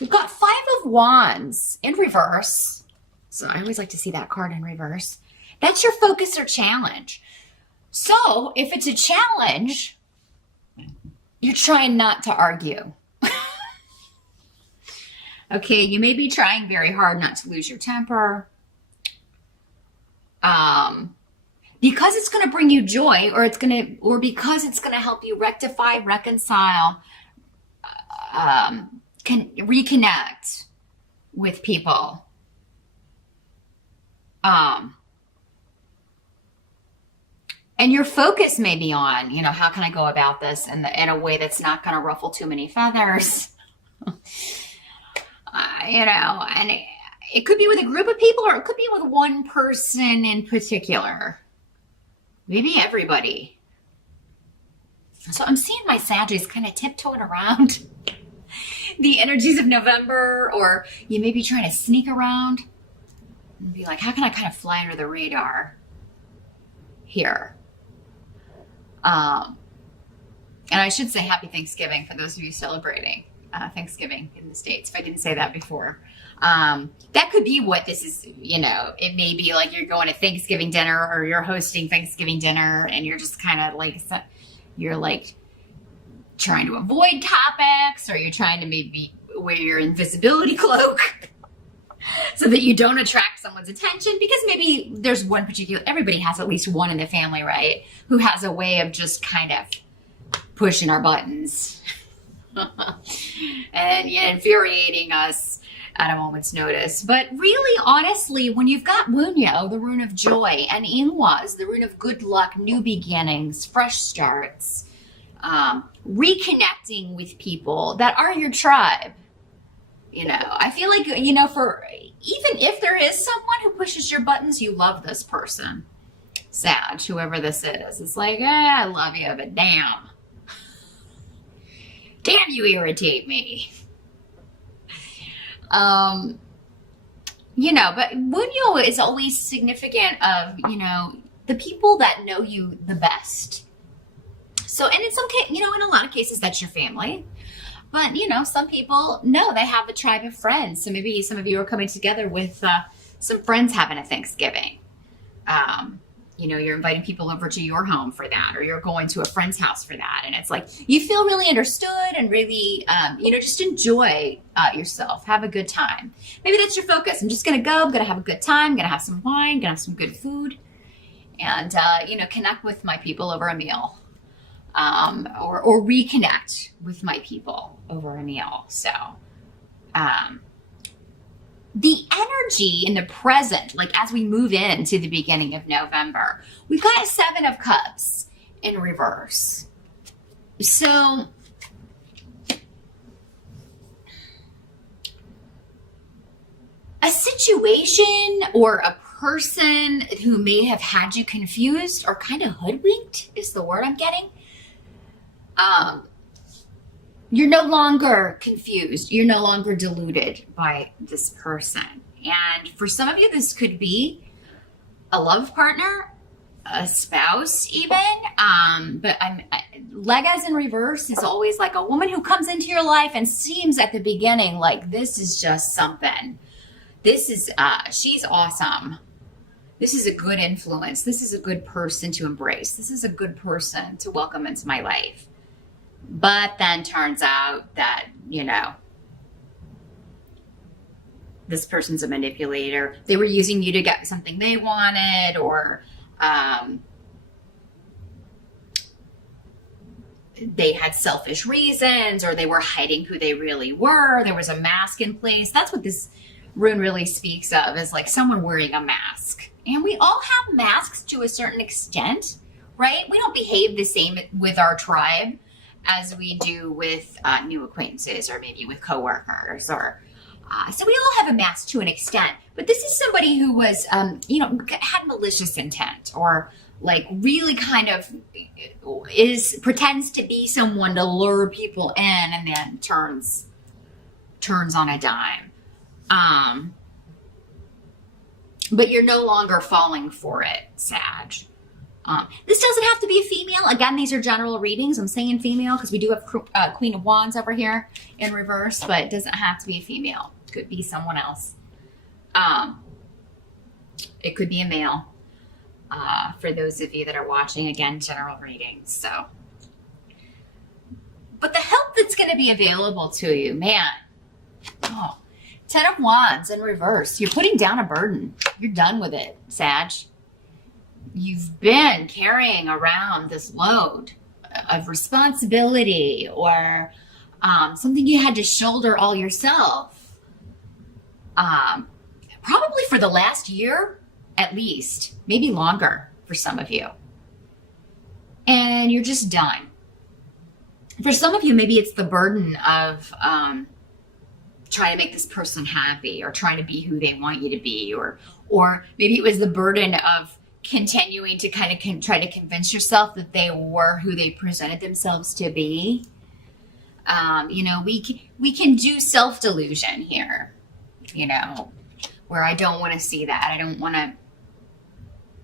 We've got Five of Wands in reverse. So I always like to see that card in reverse. That's your focus or challenge. So if it's a challenge, you're trying not to argue. Okay, you may be trying very hard not to lose your temper. Because it's going to bring you joy, or because it's going to help you rectify, reconcile, can reconnect with people. And your focus may be on, how can I go about this in a way that's not going to ruffle too many feathers? And it could be with a group of people, or it could be with one person in particular. Maybe everybody. So I'm seeing my Sagittarius kind of tiptoeing around the energies of November, or you may be trying to sneak around and be like, how can I kind of fly under the radar here? And I should say happy Thanksgiving for those of you celebrating Thanksgiving in the States, if I didn't say that before. That could be what this is, it may be like you're going to Thanksgiving dinner, or you're hosting Thanksgiving dinner, and you're just kind of like, you're like trying to avoid topics, or you're trying to maybe wear your invisibility cloak so that you don't attract someone's attention, because maybe there's one particular, everybody has at least one in the family, right, who has a way of just kind of pushing our buttons and infuriating us at a moment's notice. But really, honestly, when you've got Wunyo, the rune of joy, and Inwas, the rune of good luck, new beginnings, fresh starts, reconnecting with people that are your tribe, I feel like, for even if there is someone who pushes your buttons, you love this person. Sag, whoever this is. It's like, I love you, but damn. Damn, you irritate me. But Wunyo is always significant of, the people that know you the best. So, and in some case, in a lot of cases, that's your family. But, some people know they have a tribe of friends. So maybe some of you are coming together with some friends having a Thanksgiving. You're inviting people over to your home for that, or you're going to a friend's house for that. And it's like, you feel really understood and really, just enjoy yourself. Have a good time. Maybe that's your focus. I'm just going to go. I'm going to have a good time. I'm going to have some wine. Going to have some good food. And, connect with my people over a meal. Or reconnect with my people over a meal. So, the energy in the present, like as we move into the beginning of November, we've got a Seven of Cups in reverse. So, a situation or a person who may have had you confused or kind of hoodwinked is the word I'm getting. You're no longer confused. You're no longer deluded by this person. And for some of you, this could be a love partner, a spouse even. But Legas in reverse is always like a woman who comes into your life and seems at the beginning like this is just something. This is, she's awesome. This is a good influence. This is a good person to embrace. This is a good person to welcome into my life. But then turns out that, this person's a manipulator. They were using you to get something they wanted, or they had selfish reasons, or they were hiding who they really were. There was a mask in place. That's what this rune really speaks of, is like someone wearing a mask. And we all have masks to a certain extent, right? We don't behave the same with our tribe as we do with new acquaintances, or maybe with coworkers, or so we all have a mask to an extent. But this is somebody who was, had malicious intent, or like really kind of pretends to be someone to lure people in, and then turns on a dime. But you're no longer falling for it, Sag. This doesn't have to be a female. Again, these are general readings. I'm saying female because we do have Queen of Wands over here in reverse, but it doesn't have to be a female. It could be someone else. It could be a male. For those of you that are watching, again, general readings. So, but the help that's going to be available to you, man. Oh, 10 of Wands in reverse. You're putting down a burden. You're done with it, Sag. You've been carrying around this load of responsibility or something you had to shoulder all yourself. Probably for the last year, at least, maybe longer for some of you. And you're just done. For some of you, maybe it's the burden of trying to make this person happy or trying to be who they want you to be, or maybe it was the burden of continuing to kind of try to convince yourself that they were who they presented themselves to be. You know, we can do self-delusion here, you know, where I don't want to see that. I don't want to,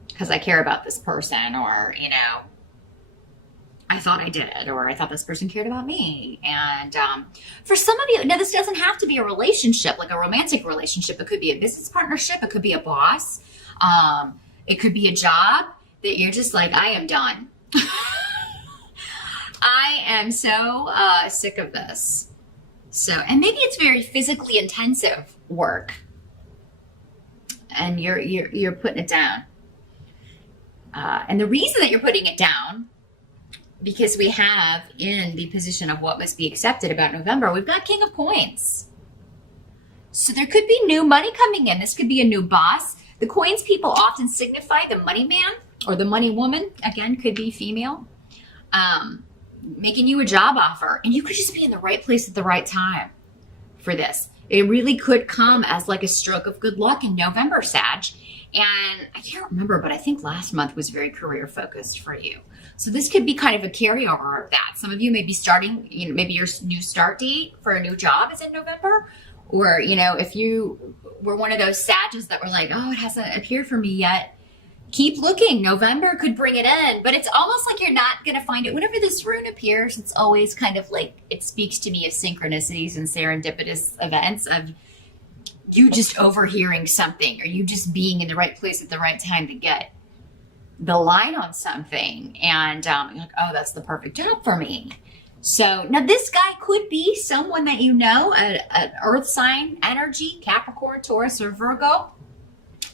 because I care about this person, or, you know, I thought I did, or I thought this person cared about me. And for some of you, now this doesn't have to be a relationship, like a romantic relationship. It could be a business partnership. It could be a boss. It could be a job that you're just like, I am done. I am so sick of this. So, and maybe it's very physically intensive work, and you're putting it down. And the reason that you're putting it down, because we have in the position of what must be accepted about November, we've got King of Coins. So there could be new money coming in. This could be a new boss. The coins people often signify the money man or the money woman. Again, could be female. Making you a job offer. And you could just be in the right place at the right time for this. It really could come as like a stroke of good luck in November, Sag. And I can't remember, but I think last month was very career focused for you. So this could be kind of a carryover of that. Some of you may be starting, you know, maybe your new start date for a new job is in November. Or, you know, if you were one of those Sages that were like, oh, it hasn't appeared for me yet, keep looking. November could bring it in, but it's almost like you're not going to find it. Whenever this rune appears, it's always kind of like, it speaks to me of synchronicities and serendipitous events of you just overhearing something, or you just being in the right place at the right time to get the line on something. And you're like, oh, that's the perfect job for me. So now this guy could be someone that you know, an earth sign energy, Capricorn, Taurus, or Virgo.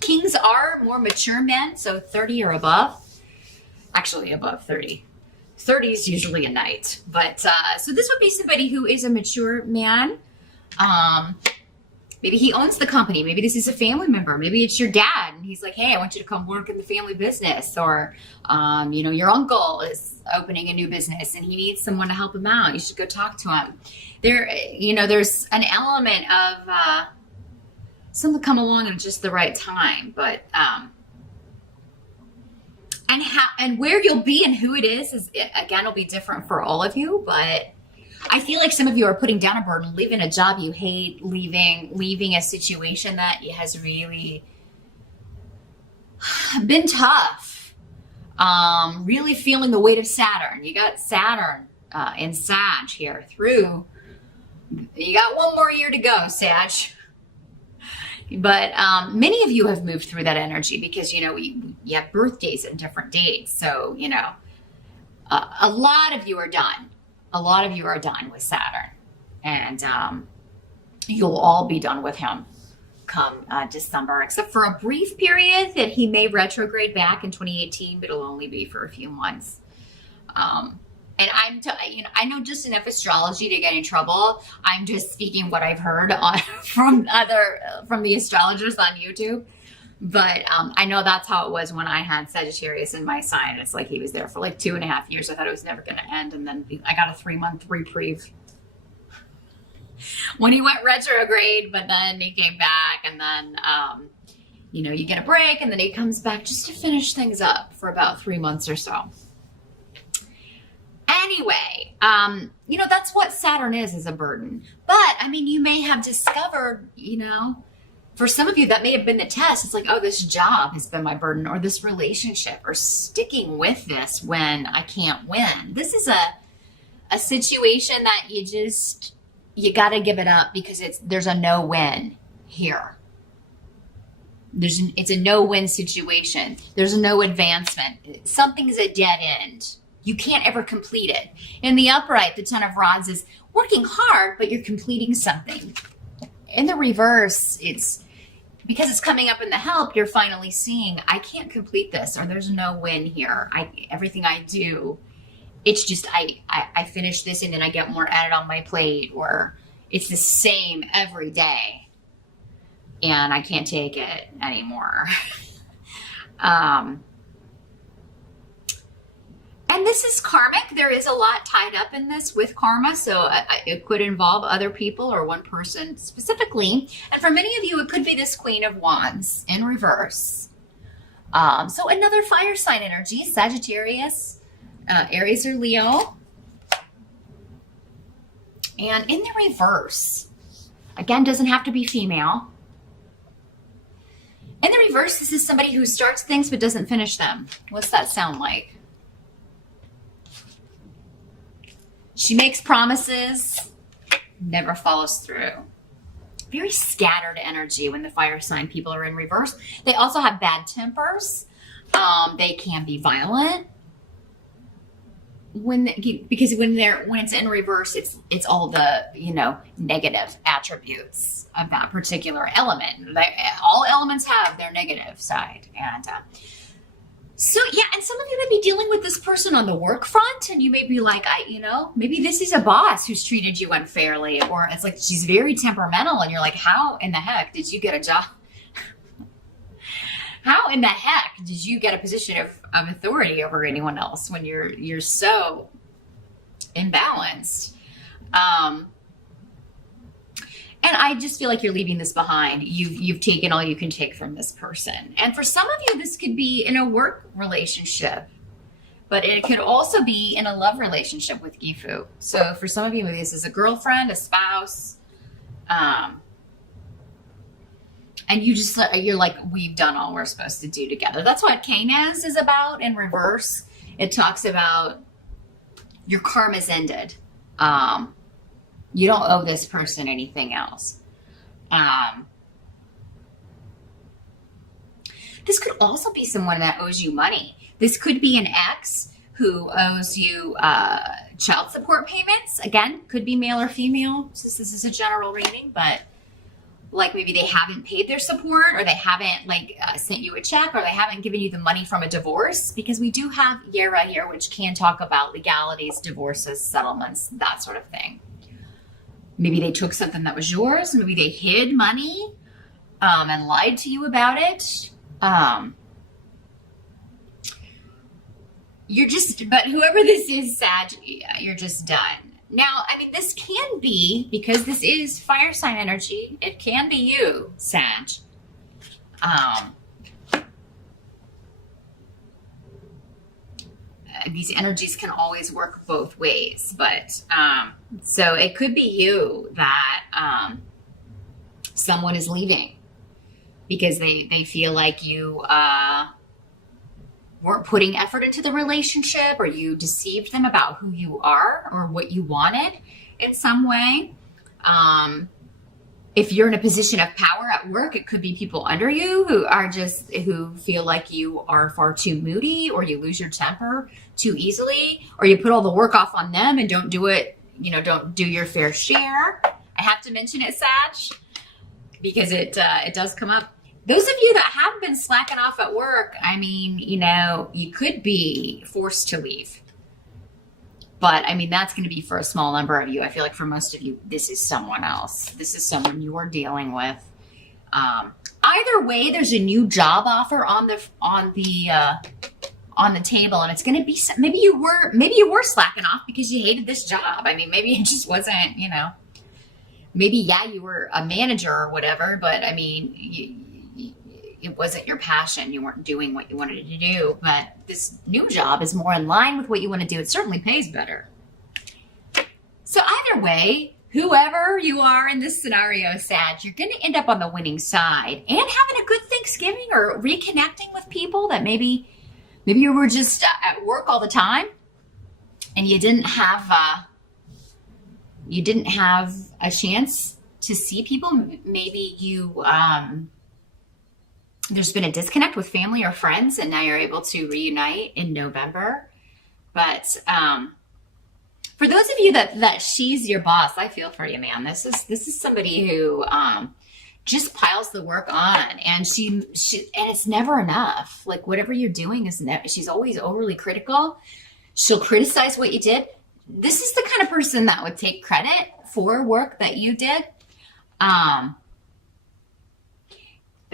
Kings are more mature men, so 30 or above. Actually, above 30. 30 is usually a knight. But so this would be somebody who is a mature man. Maybe he owns the company. Maybe this is a family member. Maybe it's your dad, and he's like, hey, I want you to come work in the family business. Or, you know, your uncle is opening a new business and he needs someone to help him out. You should go talk to him. There, you know, there's an element of someone come along at just the right time. But, and where you'll be and who it is again, will be different for all of you. But I feel like some of you are putting down a burden, leaving a job you hate, leaving a situation that has really been tough. Really feeling the weight of Saturn. You got Saturn in Sag here through. You got one more year to go, Sag. But many of you have moved through that energy because, you know, you have birthdays and different dates. So, you know, a lot of you are done. A lot of you are done with Saturn. And you'll all be done with him come December, except for a brief period that he may retrograde back in 2018, but it'll only be for a few months. And you know, I know just enough astrology to get in trouble. I'm just speaking what I've heard from the astrologers on YouTube. But I know that's how it was when I had Sagittarius in my sign. It's like he was there for like 2.5 years. I thought it was never going to end. And then I got a 3-month reprieve when he went retrograde, but then he came back, and then, you know, you get a break, and then he comes back just to finish things up for about 3 months or so. Anyway, you know, that's what Saturn is a burden. But, I mean, you may have discovered, you know, For some of you, that may have been the test. It's like, oh, this job has been my burden, or this relationship, or sticking with this when I can't win. This is a situation that you got to give it up, because there's a no-win here. It's a no-win situation. There's no advancement. Something's a dead end. You can't ever complete it. In the upright, the Ten of Rods is working hard, but you're completing something. In the reverse, it's because it's coming up in the help, you're finally seeing, I can't complete this, or there's no win here. Everything I do, it's just, I finish this and then I get more added on my plate, or it's the same every day and I can't take it anymore. And this is karmic. There is a lot tied up in this with karma. So it could involve other people or one person specifically. And for many of you, it could be this Queen of Wands in reverse. So another fire sign energy, Sagittarius, Aries or Leo. And in the reverse, again, doesn't have to be female. In the reverse, this is somebody who starts things but doesn't finish them. What's that sound like? She makes promises, never follows through. Very scattered energy when the fire sign people are in reverse. They also have bad tempers. They can be violent. Because when it's in reverse, it's all the negative attributes of that particular element. All elements have their negative side, and so yeah. And some of you may be dealing with this person on the work front, and you may be like, maybe this is a boss who's treated you unfairly, or it's like she's very temperamental, and you're like, how in the heck did you get a job? How in the heck did you get a position of authority over anyone else when you're so imbalanced? And I just feel like you're leaving this behind. You've taken all you can take from this person. And for some of you, this could be in a work relationship, but it could also be in a love relationship with Gifu. So for some of you, maybe this is a girlfriend, a spouse, and you're like, we've done all we're supposed to do together. That's what Canes is about in reverse. It talks about your karma's ended. You don't owe this person anything else. This could also be someone that owes you money. This could be an ex who owes you child support payments. Again, could be male or female. This is a general reading, but like maybe they haven't paid their support, or they haven't sent you a check, or they haven't given you the money from a divorce, because we do have Yera here, which can talk about legalities, divorces, settlements, that sort of thing. Maybe they took something that was yours. Maybe they hid money and lied to you about it. But whoever this is, Sag, you're just done. Now, this can be, because this is fire sign energy, it can be you, Sag. These energies can always work both ways, but so it could be you that someone is leaving because they feel like you weren't putting effort into the relationship, or you deceived them about who you are or what you wanted in some way. If you're in a position of power at work, it could be people under you who feel like you are far too moody, or you lose your temper too easily, or you put all the work off on them and don't do it, don't do your fair share. I have to mention it, Sag, because it does come up. Those of you that have been slacking off at work, you could be forced to leave. But that's going to be for a small number of you. I feel like for most of you, this is someone else. This is someone you're dealing with. Either way, there's a new job offer on the table, and it's going to be maybe you were slacking off because you hated this job. Maybe it just wasn't. Maybe you were a manager or whatever, but it wasn't your passion. You weren't doing what you wanted to do, but this new job is more in line with what you want to do. It certainly pays better. So either way, whoever you are in this scenario, Sag, you're going to end up on the winning side and having a good Thanksgiving or reconnecting with people that maybe you were just at work all the time and you didn't have a chance to see people. Maybe you there's been a disconnect with family or friends, and now you're able to reunite in November. But for those of you that she's your boss, I feel for you, man. This is somebody who just piles the work on, and she and it's never enough. Like whatever you're doing is she's always overly critical. She'll criticize what you did. This is the kind of person that would take credit for work that you did.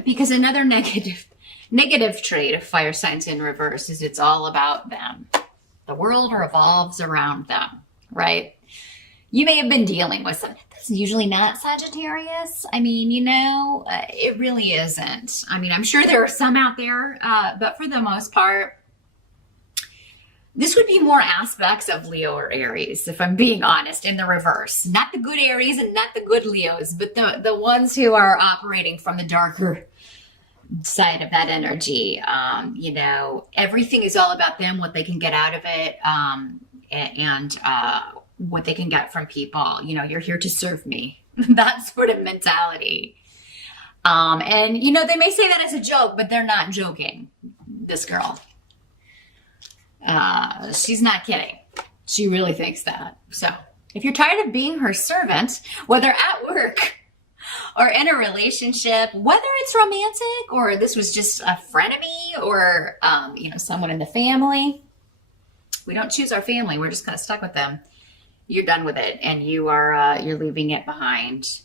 Because another negative trait of fire signs in reverse is it's all about them. The world revolves around them, right? You may have been dealing with some. That's usually not Sagittarius. I mean, it really isn't. I mean, I'm sure there are some out there, but for the most part, this would be more aspects of Leo or Aries, if I'm being honest, in the reverse. Not the good Aries and not the good Leos, but the ones who are operating from the darker side of that energy. Everything is all about them, what they can get out of it, and what they can get from people. You're here to serve me. That sort of mentality. And they may say that as a joke, but they're not joking. This girl. She's not kidding. She really thinks that. So if you're tired of being her servant, whether at work or in a relationship, whether it's romantic or this was just a frenemy or, someone in the family, we don't choose our family. We're just kind of stuck with them. You're done with it and you're leaving it behind.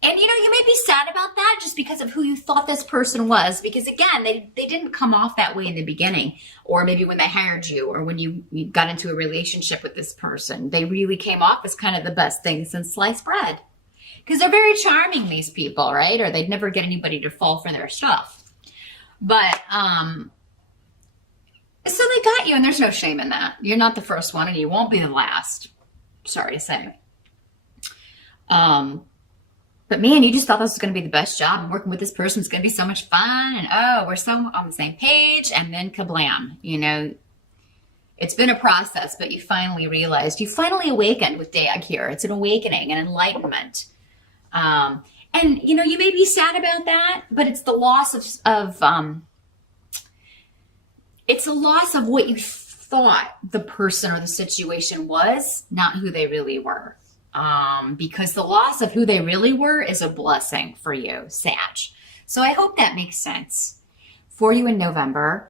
And, you may be sad about that just because of who you thought this person was. Because, again, they didn't come off that way in the beginning. Or maybe when they hired you or when you got into a relationship with this person. They really came off as kind of the best thing since sliced bread. Because they're very charming, these people, right? Or they'd never get anybody to fall for their stuff. But, so they got you, and there's no shame in that. You're not the first one, and you won't be the last. Sorry to say. But man, you just thought this was going to be the best job, and working with this person is going to be so much fun, and we're so on the same page, and then kablam. It's been a process, but you finally realized, you finally awakened with Dag here. It's an awakening, an enlightenment. And you may be sad about that, but it's the loss it's a loss of what you thought the person or the situation was, not who they really were. Because the loss of who they really were is a blessing for you, Sag. So I hope that makes sense for you in November.